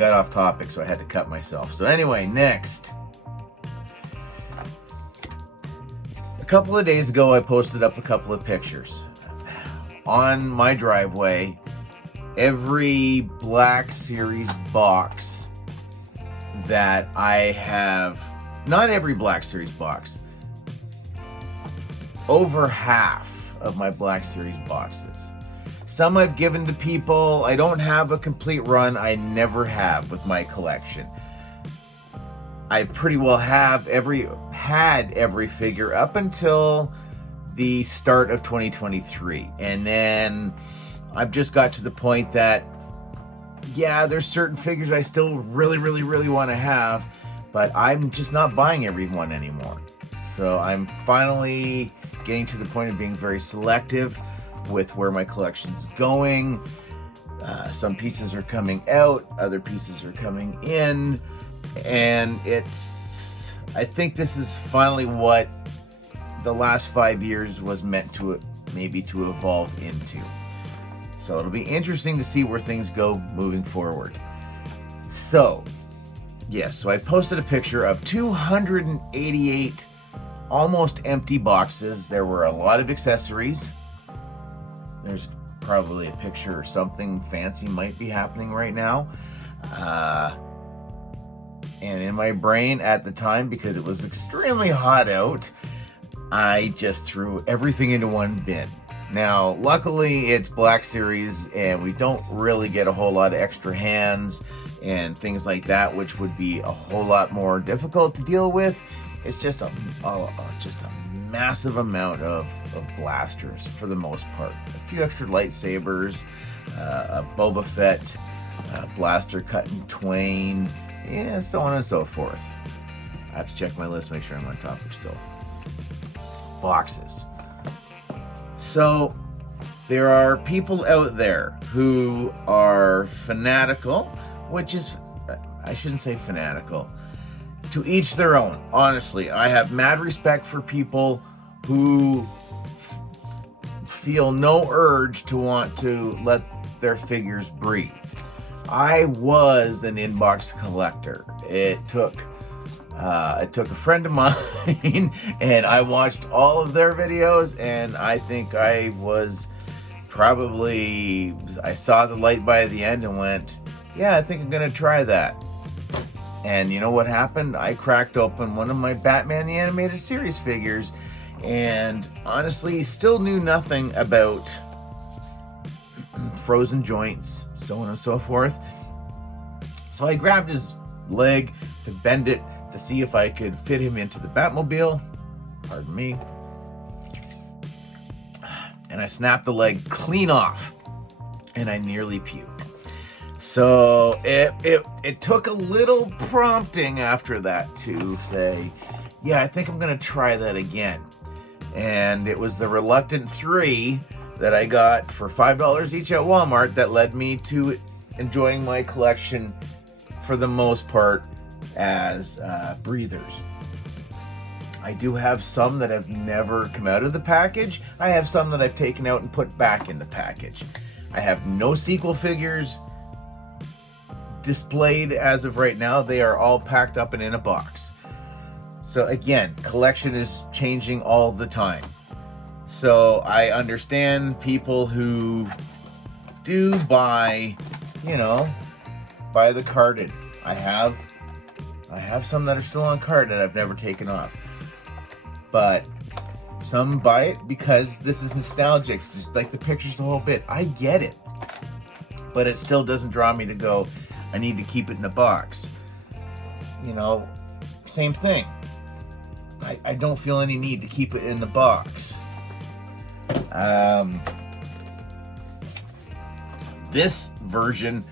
got off topic, so I had to cut myself. So anyway, next. A couple of days ago, I posted up a couple of pictures. On my driveway, every Black Series box that I have, not every Black Series box, over half of my Black Series boxes. Some I've given to people. I don't have a complete run. I never have with my collection. I pretty well had every figure up until the start of 2023. And then I've just got to the point that, yeah, there's certain figures I still really want to have, but I'm just not buying every one anymore. So I'm finally getting to the point of being very selective with where my collection's going. Some pieces are coming out, other pieces are coming in, and I think this is finally what the last 5 years was meant to maybe to evolve into. So it'll be interesting to see where things go moving forward. So, yes, so I posted a picture of 288 almost empty boxes. There were a lot of accessories. There's probably a picture or something fancy might be happening right now. And in my brain at the time, because it was extremely hot out, I just threw everything into one bin. Now, luckily, it's Black Series, and we don't really get a whole lot of extra hands and things like that, which would be a whole lot more difficult to deal with. It's just a massive amount of blasters for the most part. A few extra lightsabers, a Boba Fett blaster cut in twain, yeah, so on and so forth. I have to check my list, make sure I'm on topic still. Boxes. So there are people out there who are fanatical, which is, I shouldn't say fanatical. To each their own. Honestly, I have mad respect for people who feel no urge to want to let their figures breathe. I was an inbox collector. It took a friend of mine and I watched all of their videos, and I think I saw the light by the end and went, yeah, I think I'm gonna try that. And you know what happened? I cracked open one of my Batman the Animated Series figures, and honestly still knew nothing about frozen joints, so on and so forth. So I grabbed his leg to bend it to see if I could fit him into the Batmobile. Pardon me. And I snapped the leg clean off, and I nearly puked. So it took a little prompting after that to say, yeah, I think I'm going to try that again. And it was the reluctant 3 that I got for $5 each at Walmart that led me to enjoying my collection for the most part as breathers. I do have some that have never come out of the package. I have some that I've taken out and put back in the package. I have no sequel figures displayed as of right now. They are all packed up and in a box. So again, collection is changing all the time. So I understand people who do buy, buy the carded. I have some that are still on card that I've never taken off. But some buy it because this is nostalgic, just like the pictures, the whole bit. I get it. But it still doesn't draw me to go, I need to keep it in a box. Same thing. I don't feel any need to keep it in the box. This version,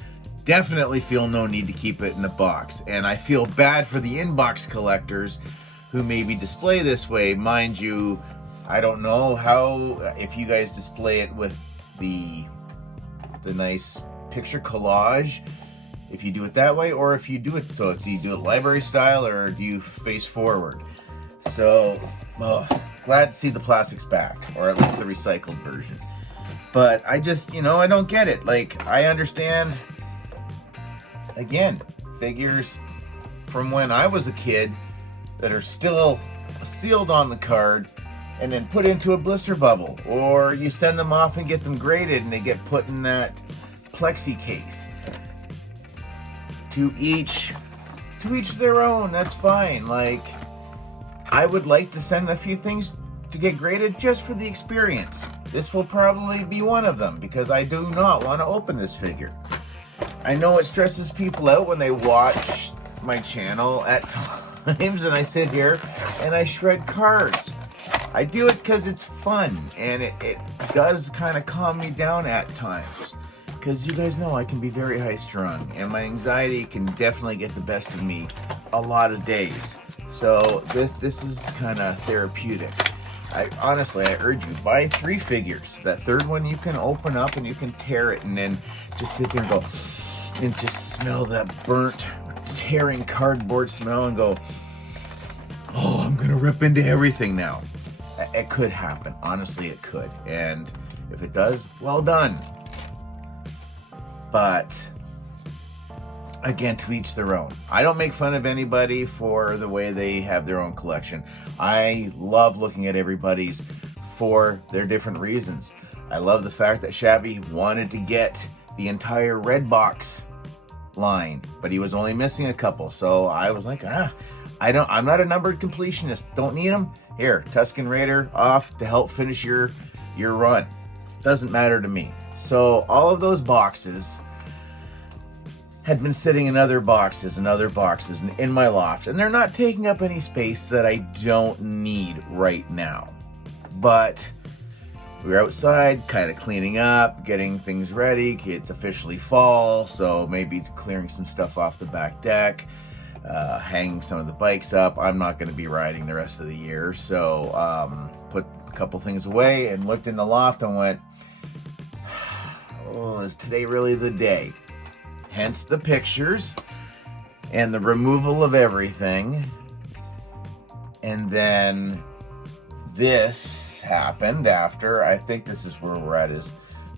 definitely feel no need to keep it in a box. And I feel bad for the inbox collectors who maybe display this way. Mind you, I don't know if you guys display it with the nice picture collage, if you do it that way, or if you do it, so do you do it library style or do you face forward? So, glad to see the plastics back, or at least the recycled version. But I just, I don't get it. Like, I understand again, figures from when I was a kid that are still sealed on the card and then put into a blister bubble, or you send them off and get them graded and they get put in that plexi case. To each their own. That's fine. Like, I would like to send a few things to get graded just for the experience. This will probably be one of them because I do not want to open this figure. I know it stresses people out when they watch my channel at times and I sit here and I shred cards. I do it because it's fun and it does kind of calm me down at times. Because you guys know I can be very high strung and my anxiety can definitely get the best of me a lot of days. So this is kind of therapeutic. I urge you, buy 3 figures. That third one you can open up and you can tear it and then just sit there and go and just smell that burnt, tearing cardboard smell and go, oh, I'm gonna rip into everything now. It could happen. Honestly, it could. And if it does, well done. But again, to each their own. I don't make fun of anybody for the way they have their own collection. I love looking at everybody's for their different reasons. I love the fact that Shabby wanted to get the entire red box line, but he was only missing a couple. So I was like, I'm not a numbered completionist. Don't need them. Here, Tusken Raider off to help finish your run. Doesn't matter to me. So all of those boxes had been sitting in other boxes in my loft. And they're not taking up any space that I don't need right now. But we're outside, kind of cleaning up, getting things ready. It's officially fall, so maybe clearing some stuff off the back deck, hanging some of the bikes up. I'm not going to be riding the rest of the year. So put a couple things away and looked in the loft and went, oh, is today really the day? Hence the pictures and the removal of everything. And then this happened after. I think this is where we're at.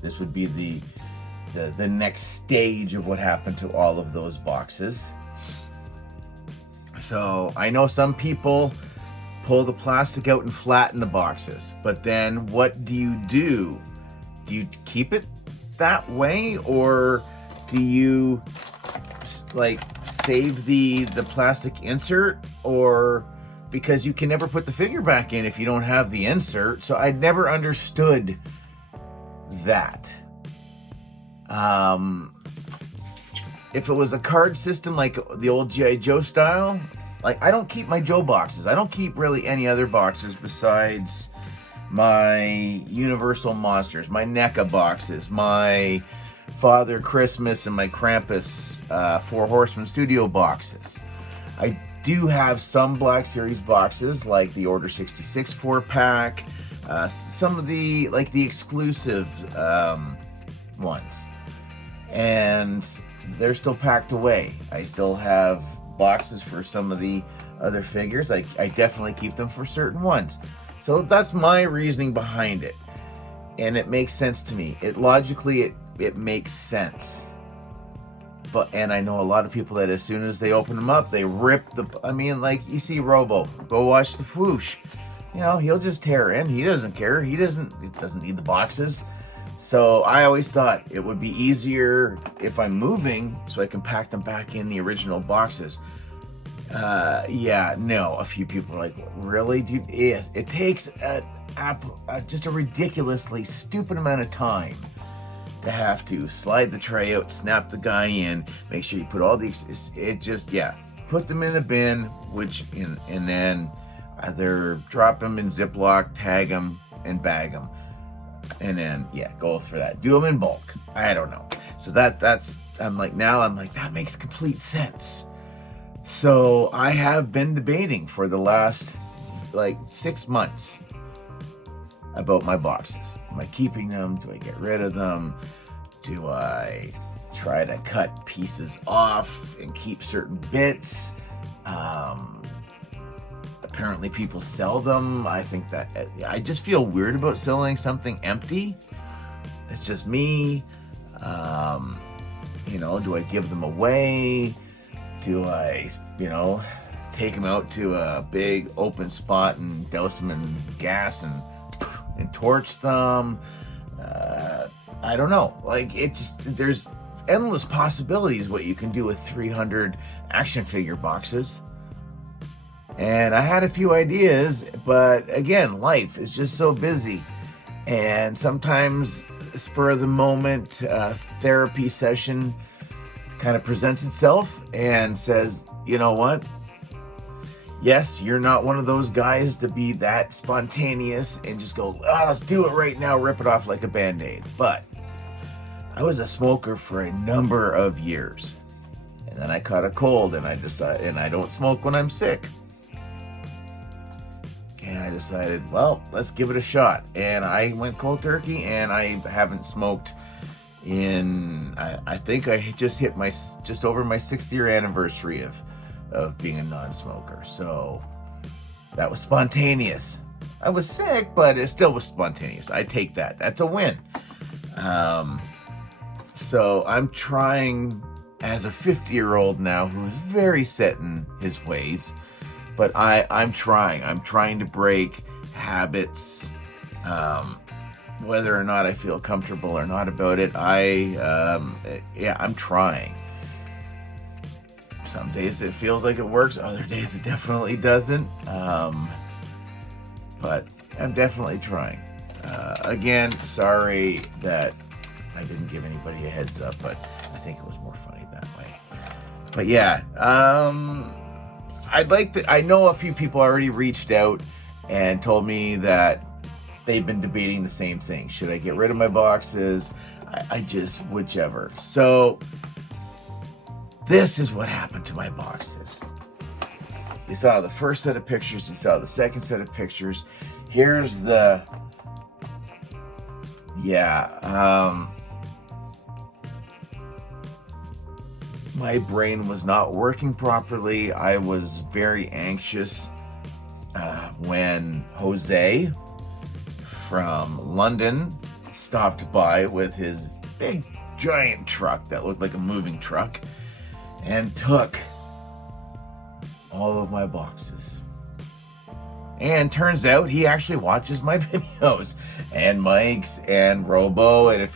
This would be the next stage of what happened to all of those boxes. So I know some people pull the plastic out and flatten the boxes, but then what do you do? Do you keep it that way, or do you like save the plastic insert? Or because you can never put the figure back in if you don't have the insert. So I never understood that. If it was a card system like the old G.I. Joe style, like, I don't keep my Joe boxes. I don't keep really any other boxes besides my Universal Monsters, my NECA boxes, my Father Christmas and my Krampus 4 Horsemen Studio boxes. I do have some Black Series boxes like the Order 66 4-pack, some of the exclusive ones. And they're still packed away. I still have boxes for some of the other figures. I definitely keep them for certain ones. So that's my reasoning behind it. And it makes sense to me. Logically makes sense. And I know a lot of people that as soon as they open them up, they rip like you see Robo, go watch the Fwoosh. You know, he'll just tear in. He doesn't care. It doesn't need the boxes. So I always thought it would be easier if I'm moving so I can pack them back in the original boxes. A few people are like, really, dude? Yes, it takes just a ridiculously stupid amount of time to have to slide the tray out, snap the guy in, make sure you put all the, put them in a bin, and then either drop them in Ziploc, tag them, and bag them. And then, go for that. Do them in bulk. I don't know. So I'm like, that makes complete sense. So I have been debating for the last 6 months about my boxes. Am I keeping them? Do I get rid of them? Do I try to cut pieces off and keep certain bits? Apparently people sell them. I think that I just feel weird about selling something empty. It's just me. do I give them away? Do I, take them out to a big open spot and douse them in gas and torch them? I don't know. Like, there's endless possibilities what you can do with 300 action figure boxes. And I had a few ideas, but again, life is just so busy. And sometimes spur of the moment therapy session kind of presents itself and says, you know what? Yes, you're not one of those guys to be that spontaneous and just go, let's do it right now, rip it off like a Band-Aid. But I was a smoker for a number of years. And then I caught a cold and I don't smoke when I'm sick. And I decided, well, let's give it a shot. And I went cold turkey, and I haven't smoked in, I think I just hit just over my 6th year anniversary of being a non-smoker. So that was spontaneous. I was sick, but it still was spontaneous. I take that. That's a win. So I'm trying, as a 50-year-old now who's very set in his ways, but I'm trying to break habits, whether or not I feel comfortable or not about it. I'm trying. Some days it feels like it works, other days it definitely doesn't. But I'm definitely trying. Again, sorry that I didn't give anybody a heads up, but I think it was more funny that way. But yeah, I know a few people already reached out and told me that they've been debating the same thing. Should I get rid of my boxes? I just, whichever. So this is what happened to my boxes. You saw the first set of pictures. You saw the second set of pictures. Here's the, my brain was not working properly. I was very anxious when Jose from London stopped by with his big giant truck that looked like a moving truck and took all of my boxes. And turns out he actually watches my videos and Mike's and Robo and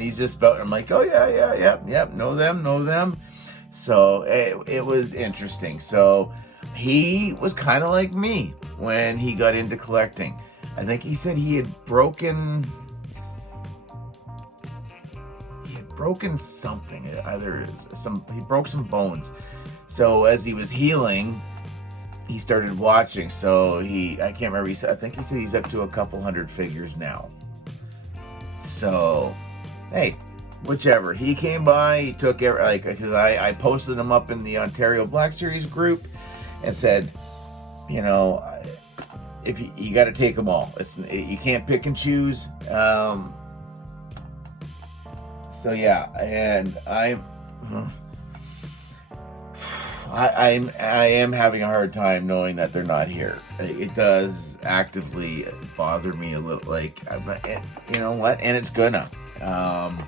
he's just about, I'm like, oh yeah, know them. So it was interesting. So he was kind of like me when he got into collecting. I think he said he broken something. He broke some bones. So as he was healing, he started watching. So I can't remember. I think he said he's up to a couple hundred figures now. So, hey, whichever. He came by. He took because I posted them up in the Ontario Black Series group and said, if you got to take them all. You can't pick and choose. So yeah, and I am having a hard time knowing that they're not here. It does actively bother me a little. Like, you know what? And it's gonna. And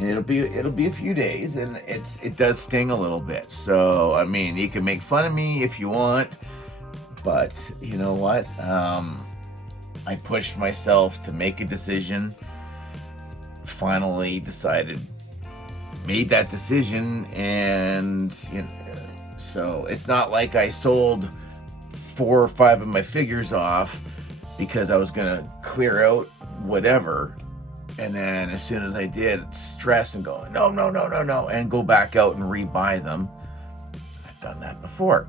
it'll be a few days, and it does sting a little bit. So I mean, you can make fun of me if you want, but you know what? I pushed myself to make a decision. Finally made that decision, and so it's not like I sold 4 or 5 of my figures off because I was gonna clear out whatever, and then as soon as I did, stress and go no, and go back out and rebuy them. I've done that before.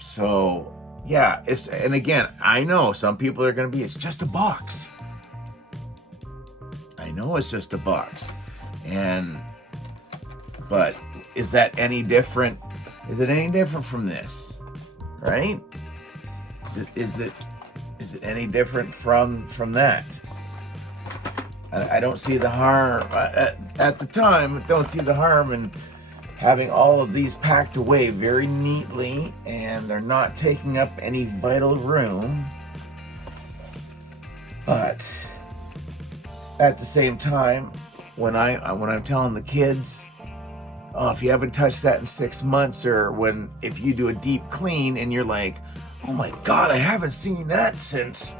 So yeah, and again, I know some people are gonna be, it's just a box. I know it's just a box, but is that any different? Is it any different from this? Right? Is it any different from that? I don't see the harm at the time. I don't see the harm in having all of these packed away very neatly, and they're not taking up any vital room. But at the same time, when I'm telling the kids, oh, if you haven't touched that in 6 months, or if you do a deep clean and you're like, oh my God, I haven't seen that since,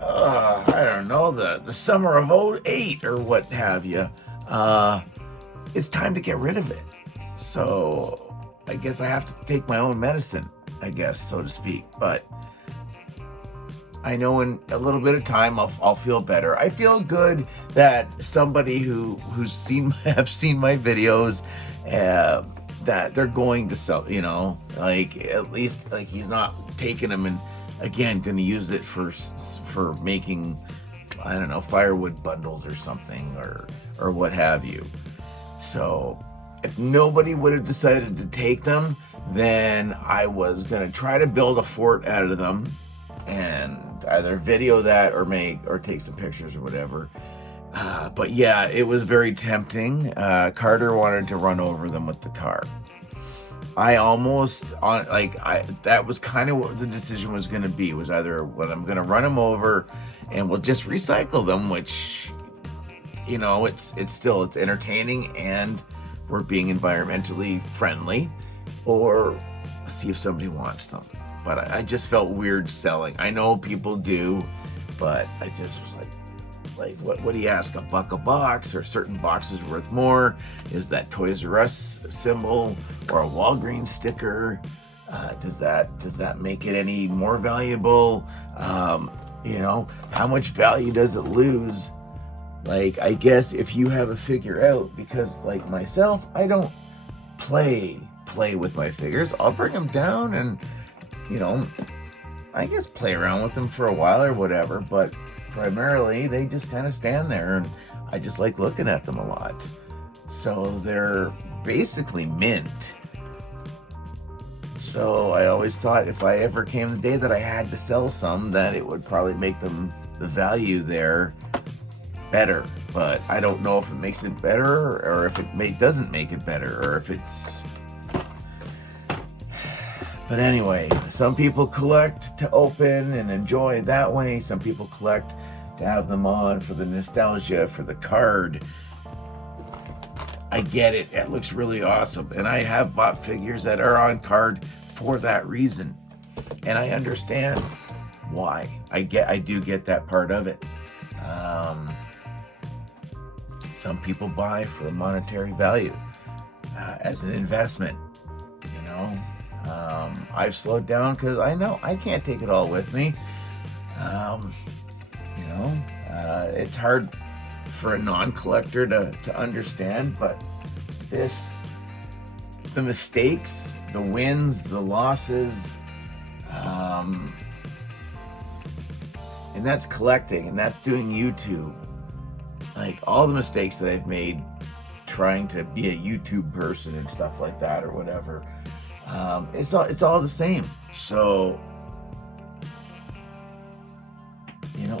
I don't know, the summer of '08 or what have you. It's time to get rid of it. So I guess I have to take my own medicine, I guess, so to speak. But I know in a little bit of time I'll feel better. I feel good that somebody who's seen my videos, that they're going to sell, like at least like he's not taking them and again going to use it for making, I don't know, firewood bundles or something or what have you. So if nobody would have decided to take them, then I was going to try to build a fort out of them and either video that or take some pictures or whatever. But yeah, it was very tempting. Carter wanted to run over them with the car. I almost that was kind of what the decision was going to be, was either when I'm going to run them over and we'll just recycle them, which, it's entertaining and we're being environmentally friendly, or see if somebody wants them. But I just felt weird selling. I know people do, but I just was like, what do you ask? $1 a box, or certain boxes worth more? Is that Toys R Us symbol or a Walgreens sticker? Does that make it any more valuable? How much value does it lose? Like, I guess if you have a figure out, because like myself, I don't play with my figures. I'll bring them down and, I guess play around with them for a while or whatever, but primarily they just kind of stand there and I just like looking at them a lot. So they're basically mint. So I always thought if I ever came the day that I had to sell some, that it would probably make the value there better. But I don't know if it makes it better or if it doesn't make it better, or if it's... But anyway, some people collect to open and enjoy that way. Some people collect to have them on for the nostalgia, for the card. I get it. It looks really awesome. And I have bought figures that are on card for that reason. And I understand why. I do get that part of it. Some people buy for monetary value, as an investment, I've slowed down because I know I can't take it all with me. It's hard for a non-collector to understand, but the mistakes, the wins, the losses, and that's collecting, and that's doing YouTube. Like, all the mistakes that I've made trying to be a YouTube person and stuff like that or whatever, it's all the same. So,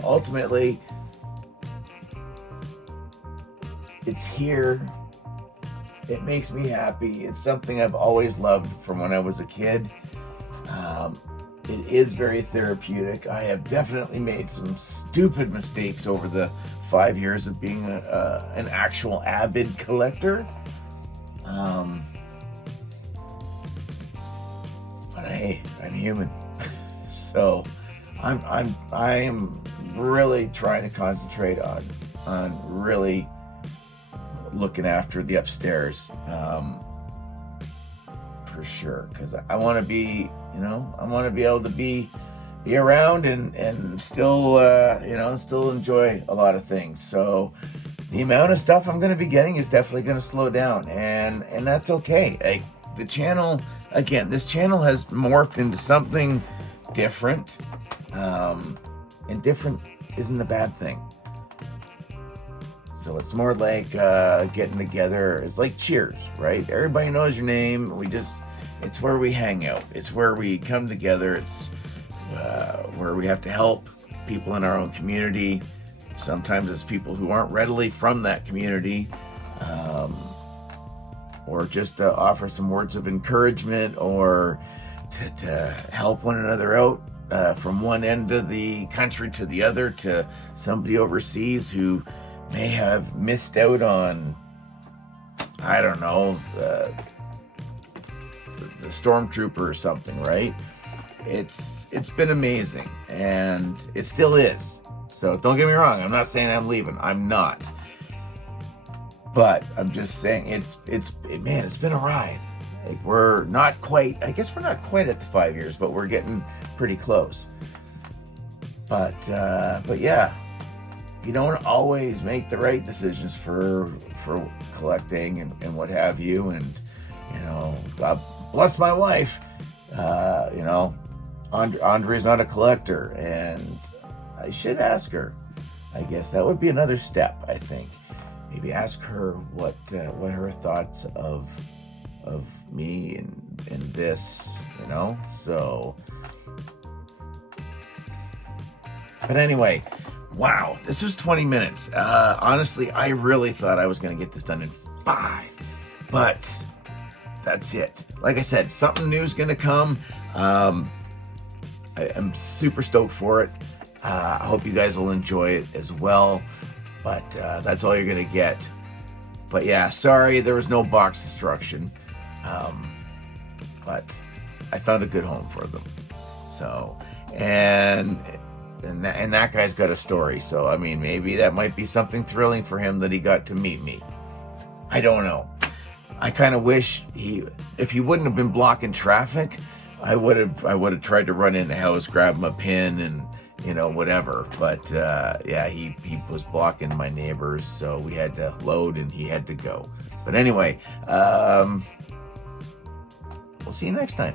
ultimately, it's here. It makes me happy. It's something I've always loved from when I was a kid. It is very therapeutic. I have definitely made some stupid mistakes over the 5 years of being an actual avid collector. But hey, I'm human. So I am really trying to concentrate on really looking after the upstairs, for sure, because I want to be, I want to be able to be around and still, still enjoy a lot of things. So the amount of stuff I'm going to be getting is definitely going to slow down, and that's okay. The channel, again, this channel has morphed into something different, and different isn't a bad thing. So it's more like getting together. It's like Cheers, right? Everybody knows your name. It's where we hang out. It's where we come together. It's where we have to help people in our own community. Sometimes it's people who aren't readily from that community, or just to offer some words of encouragement, or to help one another out, from one end of the country to the other, to somebody overseas who may have missed out on, I don't know, the stormtrooper or something, right? It's been amazing, and it still is. So don't get me wrong, I'm not saying I'm leaving. I'm not. But I'm just saying it's been a ride. Like, we're not quite at the 5 years, but we're getting pretty close. But yeah, you don't always make the right decisions for collecting and what have you. And, you know, God bless my wife. You know, Andre's not a collector, and I should ask her. I guess that would be another step, I think. Maybe ask her what her thoughts of me and this, you know. So, but anyway, wow, this was 20 minutes. Honestly, I really thought I was going to get this done in 5, but that's it. Like I said, something new is going to come. I'm super stoked for it. I hope you guys will enjoy it as well. But that's all you're going to get. But yeah, sorry there was no box destruction. But I found a good home for them. So, and that guy's got a story. So, I mean, maybe that might be something thrilling for him that he got to meet me. I don't know. I kind of wish if he wouldn't have been blocking traffic, I would have tried to run in the house, grab him a pin, and, you know, whatever. But yeah, he was blocking my neighbors, so we had to load and he had to go. But anyway, we'll see you next time.